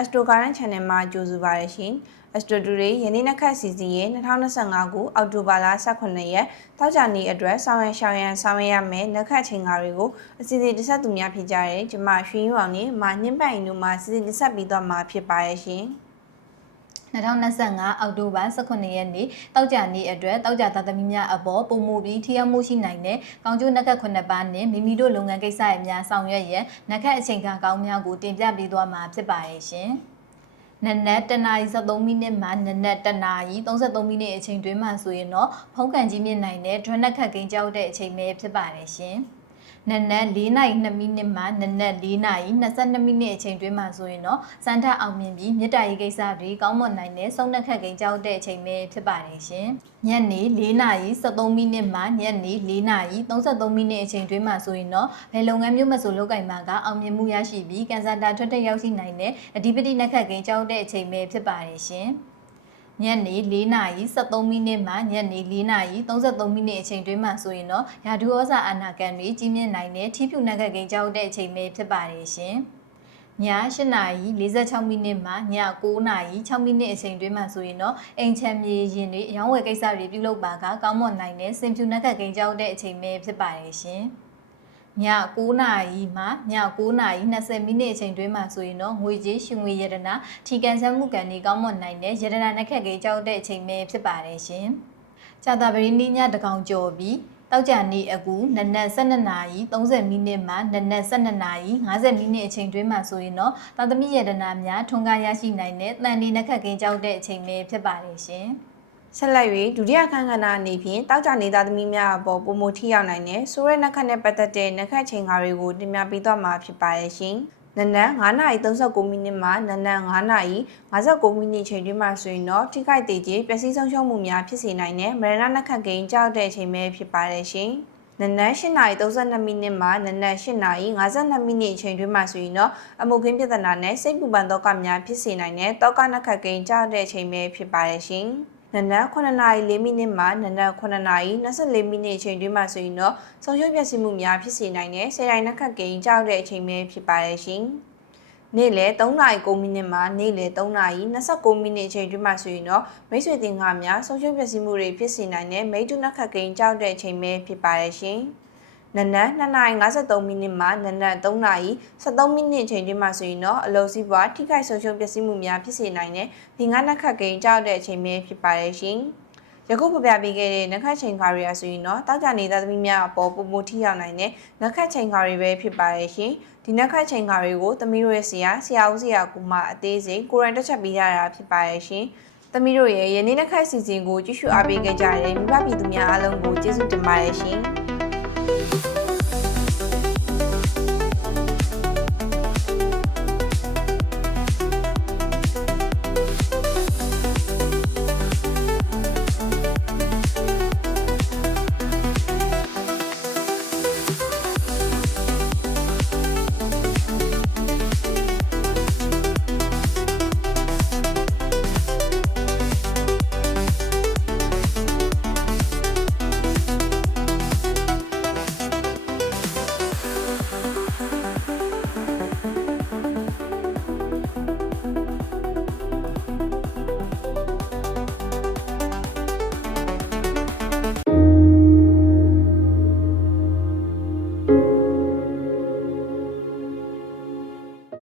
Astro Garden Channel မှာကြိုဆိုပါရရှင်။ Astro Today ယနေ့နှစ်ခတ်စီစဉ်ရဲ့2025ခုအောက်တိုဘာလ18ရက်တောက်ကြနေ့အတွက်ဆောင်းရရှောင်းရန်ဆောင်းရရမယ်နှစ်ခတ်ချိန်ကားတွေကိုအစီအစဉ်တဆက်သူများဖြစ်ကြတဲ့ကျမရွှေယူအောင်နဲ့မနှင်းပိုင်တို့မှစီစဉ်တဆက်ပြီးတော့မှာဖြစ်ပါရဲ့ရှင်။ 2025အောက်တိုဘာ18ရက်နေ့တောက်ကြနေ့အတွက်တောက်ကြသားသမီးများအပေါ်ပုံမှုပြီးထီရောက်မှုရှိနိုင်တဲ့ကောင်းကျိုးနက္ခတ်9ပါးနဲ့မိမိတို့လုပ်ငန်းကိစ္စရများဆောင်ရွက်ရန်နက္ခတ်အချိန်ခါကောင်းများကိုတင်ပြပေးသွားမှာဖြစ်ပါရဲ့ရှင်။နနက်တနာရီ73မိနစ်မှနနက်တနာရီ33မိနစ်အချိန်တွင်းမှဆိုရင်တော့ဖုံးကန်ကြီးမြင့်နိုင်တဲ့ဒရနက်ခတ်ကိန်းကြောက်တဲ့အချိန်ပဲဖြစ်ပါတယ်ရှင်။ နနက်၄နာရီ2မိနစ်မှနနက်၄နာရီ22မိနစ်အချိန်တွင်းမှာဆိုရင်တော့စံထက်အောင်မြင်ပြီးမြစ်တာရီကိစ္စတွေကောင်းမွန်နိုင်တဲ့စုံနှက်ခတ်ကိန်းကြောက်တဲ့အချိန်ပဲဖြစ်ပါတယ်ရှင်။ညနေ၄နာရီ73မိနစ်မှညနေ၄နာရီ33မိနစ်အချိန်တွင်းမှာဆိုရင်တော့ဘယ်လုပ်ငန်းမျိုးမဆိုလုပ်ကင်မှာကအောင်မြင်မှုရရှိပြီးကန်ဆာတာထွက်တဲ့ရောက်ရှိနိုင်တဲ့အဓိပတိနှက်ခတ်ကိန်းကြောက်တဲ့အချိန်ပဲဖြစ်ပါတယ်ရှင်။ ညနေ4နာရီ73မိနစ်မှညနေ4နာရီ33မိနစ်အချိန်တွင်းမှာဆိုရင်တော့ရာထူးဩဇာအာဏာကန်တွေကြီးမြင့်နိုင်တဲ့ထီးဖြူနဂတ်ကိန်းကြောက်တဲ့အချိန်ပဲဖြစ်ပါတယ်ရှင်။ည8နာရီ46မိနစ်မှည9နာရီ6မိနစ်အချိန်တွင်းမှာဆိုရင်တော့အိမ်ချမ်းမြေရင်တွေအယောင်းဝယ်ကိစ္စတွေပြုလုပ်ပါကကောင်းမွန်နိုင်တဲ့စင်ဖြူနဂတ်ကိန်းကြောက်တဲ့အချိန်ပဲဖြစ်ပါတယ်ရှင်။ ည9နာရီမှည9နာရီ20မိနစ်အချိန်တွင်းမှာဆိုရင်တော့ငွေကြေးရှင်ငွေရတနာထီကန်ဆန်းမှုကန်ဒီကောင်းမွန်နိုင်တဲ့ရတနာနှက်ခက်ကြီးကြောက်တဲ့အချိန်ပဲဖြစ်ပါတယ်ရှင်။ကြာတာပရင်းနီးညတကောင်ကြော်ပြီးတောက်ကြနေအကူနနက်12နာရီ30မိနစ်မှနနက်12နာရီ50မိနစ်အချိန်တွင်းမှာဆိုရင်တော့သာသမီရတနာများထွန်းကားရရှိနိုင်တဲ့တန်ဒီနှက်ခက်ကြီးကြောက်တဲ့အချိန်ပဲဖြစ်ပါတယ်ရှင်။ ဆက်လက်၍ဒုတိယခန်းကဏ္ဍအနေဖြင့်တောက်ကြနေသားသမီးများအပေါ်ပုံမထိရောက်နိုင်တဲ့ဆိုရဲနက်ခတ်နဲ့ပတ်သက်တဲ့နက်ခတ်ချိန်ကားတွေကိုတင်ပြပေးသွားမှာဖြစ်ပါရဲ့ရှင်။နနက်9:39မိနစ်မှနနက်9:59မိနစ်ချိန်တွင်မှဆိုရင်တော့ထိခိုက်သေးခြင်းပျက်စီးဆုံးရှုံးမှုများဖြစ်စေနိုင်တဲ့မရဏနက်ခတ်ကိန်းကြောက်တဲ့အချိန်ပဲဖြစ်ပါရဲ့ရှင်။နနက်8:32မိနစ်မှနနက်8:52မိနစ်အချိန်တွင်မှဆိုရင်တော့အမှုခင်းပြဿနာနဲ့စိတ်ပူပန်သောကများဖြစ်စေနိုင်တဲ့တောကနက်ခတ်ကိန်းကြောက်တဲ့အချိန်ပဲဖြစ်ပါရဲ့ရှင်။ နနက်9:04မိနစ်မှနနက်9:24မိနစ်အချိန်တွင်းမှာဆိုရင်တော့ဆုံးရှုံးပျက်စီးမှုများဖြစ်စေနိုင်တဲ့ဆယ်တိုင်းနှက်ခတ်ကိန်းကြောက်တဲ့အချိန်ပဲဖြစ်ပါရဲ့ရှင်။နေ့လယ်3:09မိနစ်မှနေ့လယ်3:29မိနစ်အချိန်တွင်းမှာဆိုရင်တော့မိတ်ဆွေတင်ကားများဆုံးရှုံးပျက်စီးမှုတွေဖြစ်စေနိုင်တဲ့မိတ်တူနှက်ခတ်ကိန်းကြောက်တဲ့အချိန်ပဲဖြစ်ပါရဲ့ရှင်။ နနက်2:53မိနစ်မှနနက်3:13မိနစ်အချိန်တွင်းမှာဆိုရင်တော့အလုံးစည်းပွားထိခိုက်ဆုံးရှုံးပျက်စီးမှုများဖြစ်စေနိုင်တဲ့ဒီငါးနှက်ခတ်ကိန်းကြောက်တဲ့အချိန်ပဲဖြစ်ပါရဲ့ရှင်။ယခုပြပြပေးခဲ့တဲ့နက်ခတ်ချိန်ကားတွေအဆိုရင်တော့တောက်ကြနေသားသမီးများအပေါ်ပုံမထိရောက်နိုင်တဲ့နက်ခတ်ချိန်ကားတွေပဲဖြစ်ပါရဲ့ရှင်။ဒီနက်ခတ်ချိန်ကားတွေကိုသမီးတို့ရဲ့ဆရာဆရာဦးဆရာကူမအသေးစိတ်ကိုရန်တက်ချက်ပေးရတာဖြစ်ပါရဲ့ရှင်။သမီးတို့ရဲ့ယနေ့နက်ခတ်စီစဉ်ကိုကြည့်ရှုအားပေးခဲ့ကြတဲ့မိဘပြည်သူများအားလုံးကိုကျေးဇူးတင်ပါတယ်ရှင်။